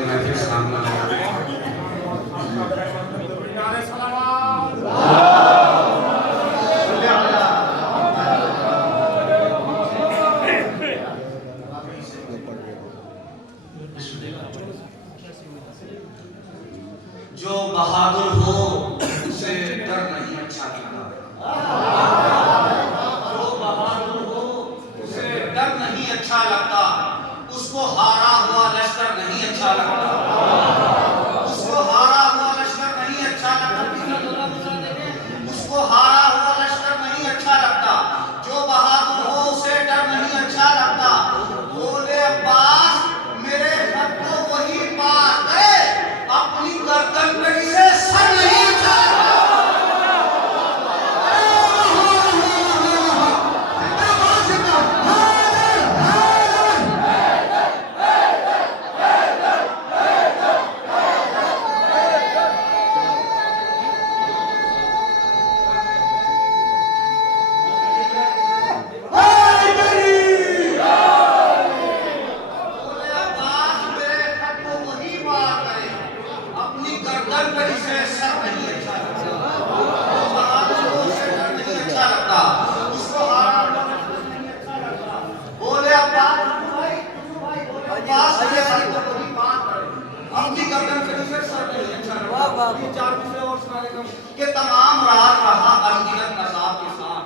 के मैं फिर सामना जो बहादुर हो उसे डर नहीं अच्छा लगता। जो बहादुर हो उसे डर नहीं अच्छा लगता। उसको हारा हुआ लश्कर नहीं अच्छा लगता। उसको हारा हुआ लश्कर नहीं अच्छा लगता। उसको हारा हुआ लश्कर नहीं अच्छा लगता। जो बहादुर हो उसे डर नहीं अच्छा लगता। बोले अब्बास मेरे हक को वही पार है, अपनी गर्दन पे इसे सर नहीं अच्छा लगता। कि तमाम रात रहा अनगिनत अज़ाब के साथ।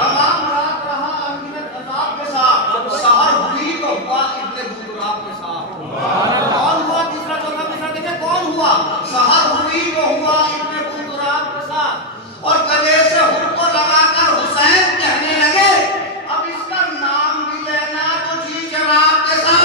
तमाम रात रहा अनगिनत अज़ाब के साथ। सहर हुई तो हुआ इब्ने बुतराब के साथ। कौन हुआ? तीसरा चौथा तीसरा देखे कौन हुआ? सहर हुई तो हुआ इब्ने बुतराब के साथ। और गले से हुर को लगाकर हुसैन कहने लगे अब इसका नाम भी लेना तो जी जनाब के साथ।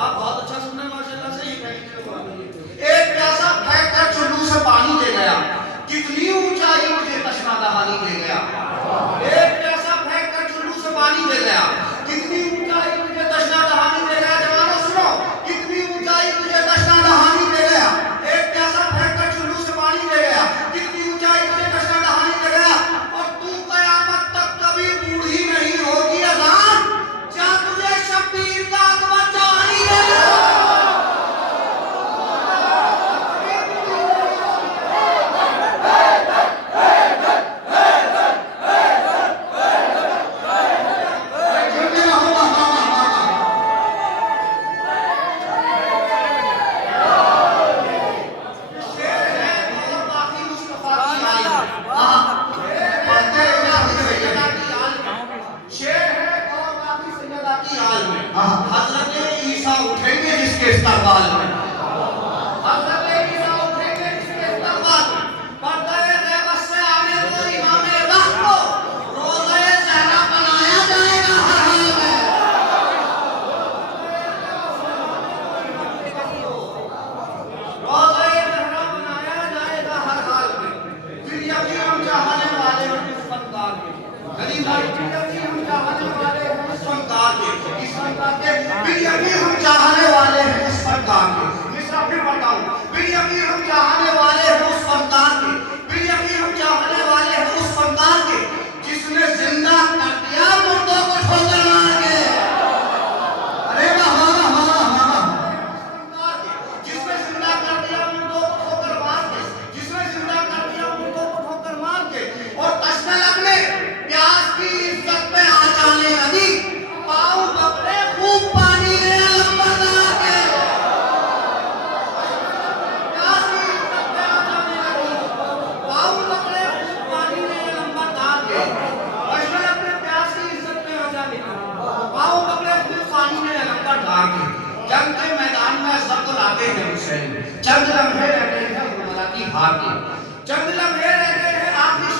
आप बहुत अच्छा सुन रहे हैं माशाल्लाह से। एक प्यासा फेंक कर चुल्लू से पानी दे गया, कितनी ऊंचाई मुझे तशना दहानी दे गया। एक प्यासा फेंक कर चुल्लू से पानी दे गया, कितनी ऊंचाई मुझे तशना दहानी दे गया। जवानों सुनो, कितनी ऊंचाई मुझे तशना दहानी दे गया। एक प्यासा फेंक कर चुल्लू से पानी दे गया, कितनी ऊंचाई मुझे तशना दहानी दे गया। और तू कयामत तक कभी बूढ़ी नहीं होगी अजान, क्या तुझे शब्बीर का अकबर जवानी देगा। हज़रत ईसा उठेंगे जिसके इस्तकबाल में, हज़रत ईसा उठेंगे जिसके इस्तकबाल में। पर्दे ग़ैबत से आने को इमाम वक्त को रोज़े ज़हरा बनाया जाएगा हर हाल में। रोज़े ज़हरा बनाया जाएगा हर हाल में। फिर यकीन हम चाहने वाले हैं इस फनकार के, गरीब भाई यकीन हम चाहने वाले हैं इस फनकार के, इस फनकार के फिर यकीन हम चाहने वाले हैं इस फनकार के। मिसरा फिर बताऊं, फिर यकीन हम चाहने वाले हैं उस फनकार के, फिर यकीन हम चाहने वाले हैं उस फनकार के जिसने जिंदा कर दिया मुर्दों को ठोकर मार के। अरे वाह वाह वाह वाह, जिसने जिंदा कर दिया मुर्दों को ठोकर मार के, जिसने जिंदा कर दिया मुर्दों को ठोकर मार के। और तश्नल अपने प्यास की इज्जत पे आ जाने लगी, पाँव पकड़े खूब पानी ले लंबरदार के। प्यास की इज्जत पे आ जाने लगी, पाँव पकड़े खूब पानी ले लंबरदार के। तश्नल अपने प्यास की इज्जत पे आ जाने लगी, पाँव पकड़े खूब पानी ले लंबरदार के। जंग के मैदान में असद को लाते हैं हुसैन, चंद लम्हे रह गए हैं हुर्मला की हार के। चंद लम्हे रह गए हैं आखिर,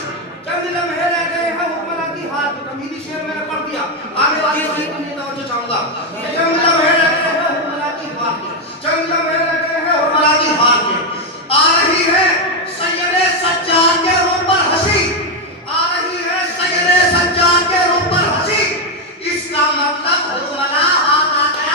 चंद लम्हे रह गए हैं हुर्मला की हार के। कमीनी शेर मैंने पढ़ दिया, आने वाली सही के लिए तवज्जो चाहूंगा। चंद लम्हे रह गए हैं हुर्मला की हार के, चंद लम्हे रह गए हैं हुर्मला की हार के। आ रही है सैयदे सज्जाद के रूप पर हंसी, आ रही है सैयदे सज्जाद के रूप पर हंसी। इसका मतलब हुर्मला हाथ आ गया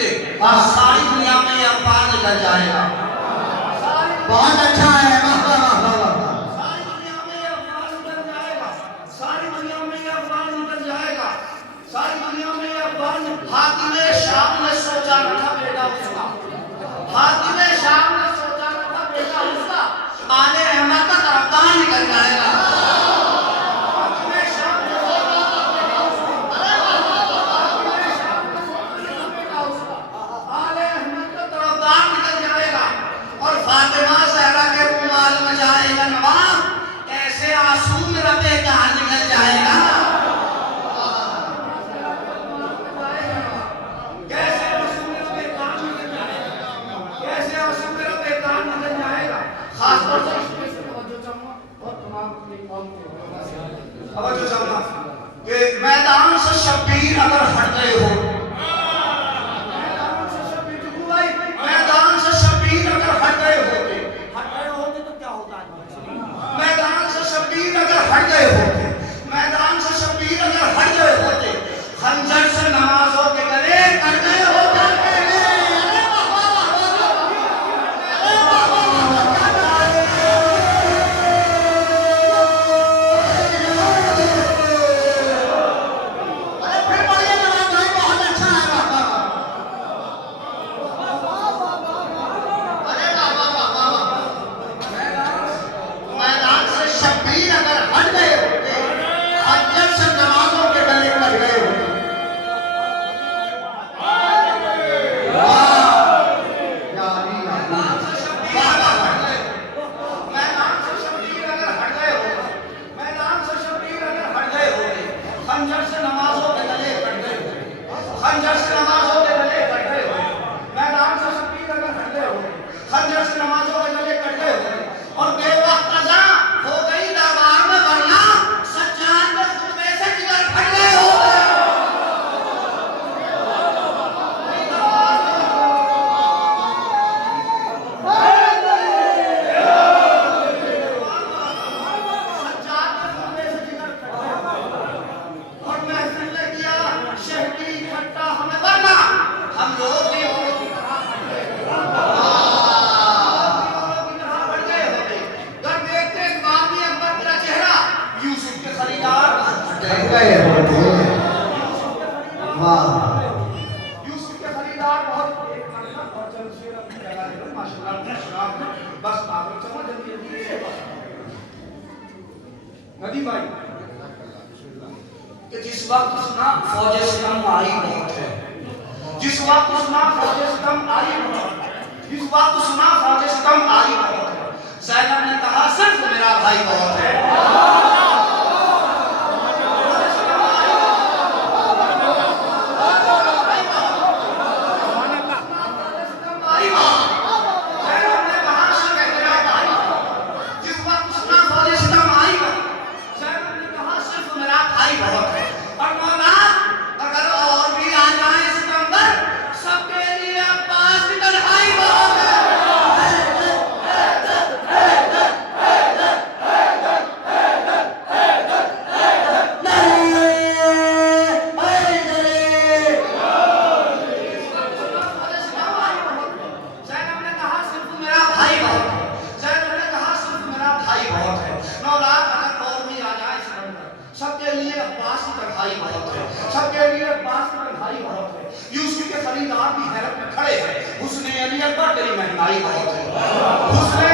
के सारी दुनिया में ये अखबार निकल जाएगा। बहुत अच्छा है, वाह वाह वाह वाह वाह। सारी दुनिया में ये अखबार निकल जाएगा, सारी दुनिया में ये अखबार निकल जाएगा, सारी दुनिया में ये अखबार। हाकिम शाम ने सोचा न था बेटा उसका, हाकिम शाम ने सोचा न था बेटा उसका, आले अहमद का तरफदार निकल जाएगा। फातिमा ज़हरा के रुमाल में जाएगा नवाब, ऐसे आंसू मेरा बेटा निकल जाएगा। कैसे आंसू मेरा बेटा निकल जाएगा, कैसे आंसू मेरा बेटा निकल जाएगा। खासतौर से कि मैदान से शब्बीर अगर हट गए हो, मैदान से शब्बीर अगर हट गए होते तो क्या होता है? मैदान से शब्बीर अगर हट गए होते, मैदान से शब्बीर अगर हट गए होते, खंजर से नमाजों के गले कट गए होते। खंजर से नमाजों के गले कट गए होते, खंजर से नमाजों के गले कट गए होते, मैदान से शब्बीर अगर हट गए होते, खंजर से नमाजों के गले कट गए होते, और बेवक्त कज़ा हो गई दरबार में, वरना सज्जाद के खुतबे से जिगर फट गए होते। नदी भाई कि जिस वक्त सुना फौजे सितम आई बहुत है, जिस वक्त सुना फौजे सितम आई बहुत है, जिस वक्त सुना फौजे सितम आई बहुत है, ज़ैनब ने कहा सिर्फ मेरा भाई बहुत है। सबके लिए अब्बास की तन्हाई बहुत है, सबके लिए अब्बास की तन्हाई बहुत है। यूसुफ के खरीदार भी हैरत में खड़े हैं, हुस्ने अली अकबर तेरी महंगाई बहुत है, हुस्ने